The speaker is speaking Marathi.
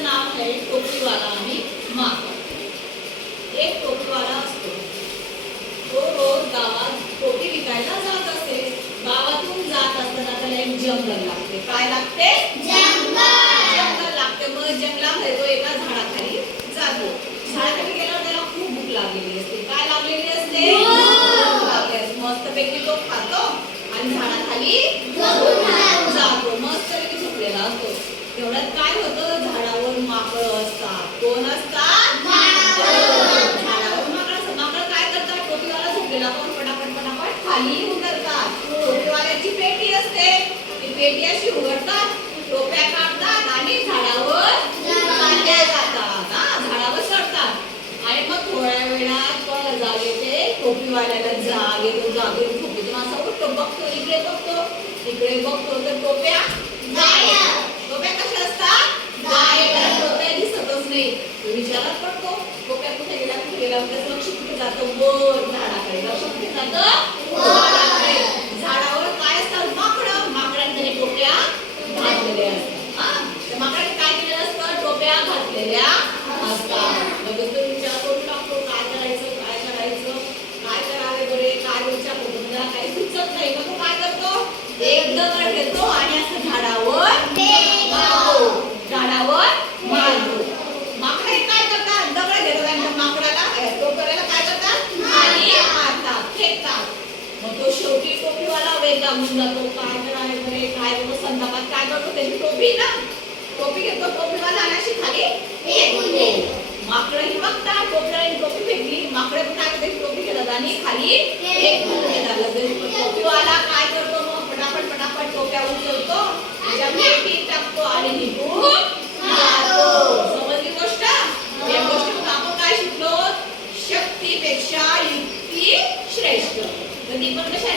त्याचं नाव आहे टोपीवाला आणि माकड. एक टोपीवाला असतो, तो रोज गावात टोपी विकायला जात असे. गावातून जात असताना त्याला एक जंगल लागते. काय लागते? जंगल लागते. मग जंगलामध्ये तो एका झाडाखाली जातो. झाडाखाली गेल्यावर त्याला खूप भूक लागलेली असते. काय लागलेली असते? भूक लागलेली असते. मस्तपैकी तो खातो आणि झाडाखाली जातो. मस्तपैकी झोपलेला असतो. तेवढ्यात काय होतं? झाडावर माकड असतात. कोण असतात? झाडावर माकड असतात. माकड काय करतात? टोपीवाला झोपलेला पण पटापट पटापट खाली उतरतात. टोपीवाल्याची पेटी असते, ती पेटी अशी उघडतात, टोप्या काढतात आणि झाडावर काढल्या जातात. झाडावर चढतात आणि मग थोड्या वेळात कोणाला जाग येते? टोपीवाल्याला जाग येतो. जागेवर झोपेतून असा उठतो, बघतो, इकडे बघतो तर टोप्या गायब. टोप्या कशा असतात? गायब. टोप्या दिसतच नाही. तो विचारात पडतो, टोप्या कुठे गेला? त्याचं लक्ष कुठे जातं? वर झाडाकडे. लक्ष कुठे जातं? झाडाकडे. झाडावर काय असतात? माकडांनी टोप्या घातलेल्या असतात. त्या माकडाने काय केलेलं असतं? टोप्या घातलेल्या असतात. लगेच तो विचार करून टाकतो, काय करायचं काय करावे बरे, काय विचार करतो. मला काही सुचत नाही. मग तो काय करतो? एक दगड घेतो आणि असं झाडावर मारतो. माकडे काय करतात? दगड घेतात आणि माकडाला टोपीवाल्याला काय करतात? खाली मारतात, फेकतात. मग तो शेवटी टोपीवाला वेगावून जातो. काय करावे बरे, काय बरं. संध्याकाळी काय करतो? त्याची टोपी घेतो. टोपीवाला अशी खाली फेकून देतो. माकडंही बघतात, टोपी फेकली. माकडे पण काय करतात? टोपी घेतात आणि खाली फेकून देतात. टोपीवाला काय करतो? मग पटापट टोप्या उचलतो, त्याच्या पेटीत टाकतो आणि निघून जातो. समजली गोष्ट? या गोष्टीतून आपण काय शिकलो? शक्तीपेक्षा युक्ती श्रेष्ठ. कधी पण कशा